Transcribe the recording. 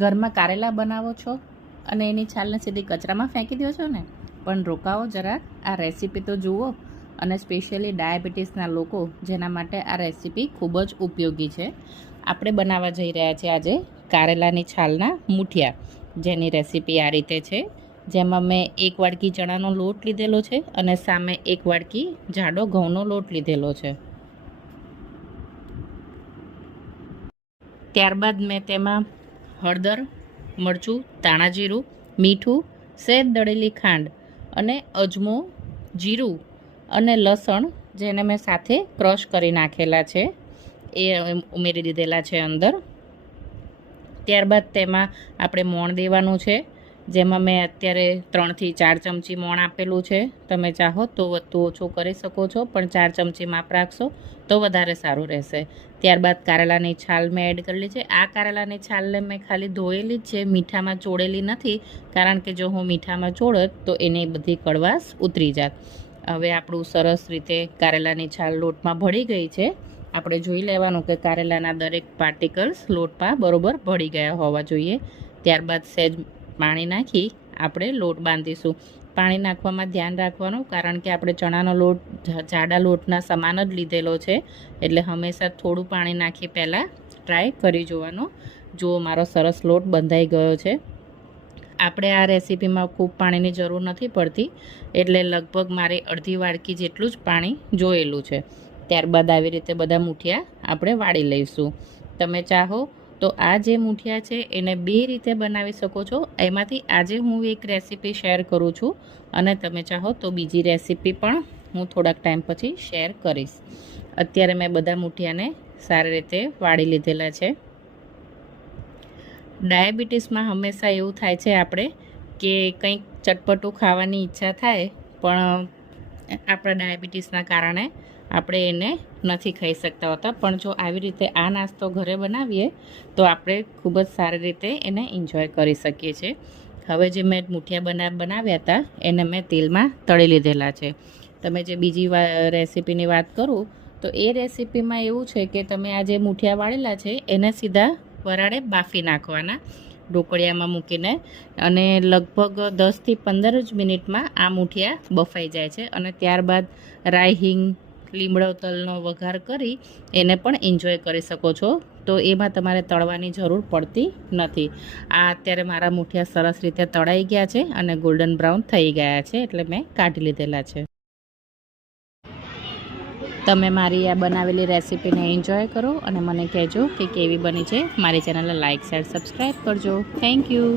ઘરમાં કારેલા બનાવો છો અને એની છાલને સીધી કચરામાં ફેંકી દો છો ને, પણ રોકાવો જરાક, આ રેસીપી તો જુઓ. અને સ્પેશિયલી ડાયાબિટીસના લોકો જેના માટે આ રેસીપી ખૂબ જ ઉપયોગી છે. આપણે બનાવવા જઈ રહ્યા છીએ આજે કારેલાની છાલના મૂઠિયા, જેની રેસીપી આ રીતે છે. જેમાં મેં 1 વાડકી ચણાનો લોટ લીધેલો છે અને સામે 1 વાડકી જાડો ઘઉંનો લોટ લીધેલો છે. ત્યારબાદ મેં તેમાં હળદર, મરચું, ધાણા જીરું, મીઠું, સહેજ દળેલી ખાંડ અને અજમો, જીરું અને લસણ, જેને મેં સાથે ક્રશ કરી નાખેલા છે, એ ઉમેરી દીધેલા છે અંદર. ત્યારબાદ તેમાં આપણે મોણ દેવાનું છે, જેમાં મેં અત્યારે 3 થી 4 ચમચી મોણ આપેલું છે. તમે ચાહો તો વધુ ઓછું કરી શકો છો, પણ 4 ચમચી માપ રાખશો તો વધારે સારું રહેશે. ત્યારબાદ કારેલાની છાલ મેં એડ કરેલી છે. આ કારેલાની છાલને મેં ખાલી ધોયેલી જ છે, મીઠામાં ચોળેલી નથી, કારણ કે જો હું મીઠામાં ચોળત તો એની બધી કડવાશ ઉતરી જાત. હવે આપણું સરસ રીતે કારેલાની છાલ લોટમાં ભળી ગઈ છે. આપણે જોઈ લેવાનું કે કારેલાના દરેક પાર્ટિકલ્સ લોટમાં બરોબર ભળી ગયા હોવા જોઈએ. ત્યારબાદ સહેજ પાણી નાખી આપણે લોટ બાંધીશું. પાણી નાખવામાં ધ્યાન રાખવાનું, કારણ કે આપણે ચણાનો લોટ જાડા લોટના સમાન જ લીધેલો છે, એટલે હંમેશા થોડું પાણી નાખી પહેલાં ટ્રાય કરી જોવાનો. જુઓ, મારો સરસ લોટ બંધાઈ ગયો છે. આપણે આ રેસીપીમાં ખૂબ પાણીની જરૂર નથી પડતી, એટલે લગભગ મારે અડધી વાડકી જેટલું જ પાણી જોયેલું છે. ત્યારબાદ આવી રીતે બધા મૂઠિયા આપણે વાળી લઈશું. તમે ચાહો તો આ જે મૂઠિયા છે એને 2 રીતે બનાવી શકો છો. એમાંથી આજે હું એક રેસીપી શેર કરું છું, અને તમે ચાહો તો બીજી રેસીપી પણ હું થોડાક ટાઈમ પછી શેર કરીશ. અત્યારે મેં બધા મૂઠિયાને સારી રીતે વાળી લીધેલા છે. ડાયાબિટીસમાં હંમેશા એવું થાય છે આપણે કે કંઈક ચટપટું ખાવાની ઈચ્છા થાય, પણ આપણા ડાયાબિટીસના કારણે આપણે એને નથી ખાઈ શકતા હોતા. પણ જો આવી રીતે આ નાસ્તો ઘરે બનાવીએ તો આપણે ખૂબ જ સારી રીતે એને એન્જોય કરી શકીએ છીએ. હવે જે મેં મૂઠિયા બનાવ્યા હતા એને મેં તેલમાં તળી લીધેલા છે. તમે જે બીજી રેસીપીની વાત કરું તો એ રેસીપીમાં એવું છે કે તમે આ જે મૂઠિયા વાળેલા છે એને સીધા વરાળે બાફી નાખવાના ઢોકળિયામાં મૂકીને, અને લગભગ 10 થી 15 જ મિનિટમાં આ મૂઠિયા બફાઈ જાય છે. અને ત્યારબાદ રાઈ, હિંગ, લીમડો તલનો વઘાર કરી એને પણ એન્જોય કરી શકો છો. તો એમાં તમારે તળવાની જરૂર પડતી નથી. આ અત્યારે મારા મૂઠિયા સરસ રીતે તળાઈ ગયા છે અને ગોલ્ડન બ્રાઉન થઈ ગયા છે, એટલે મેં કાઢી લીધેલા છે. તમે મારી આ બનાવેલી રેસીપીને એન્જોય કરો અને મને કહેજો કે કેવી બની છે. મારી ચેનલને લાઇક, શેર, સબસ્ક્રાઈબ કરજો. Thank you.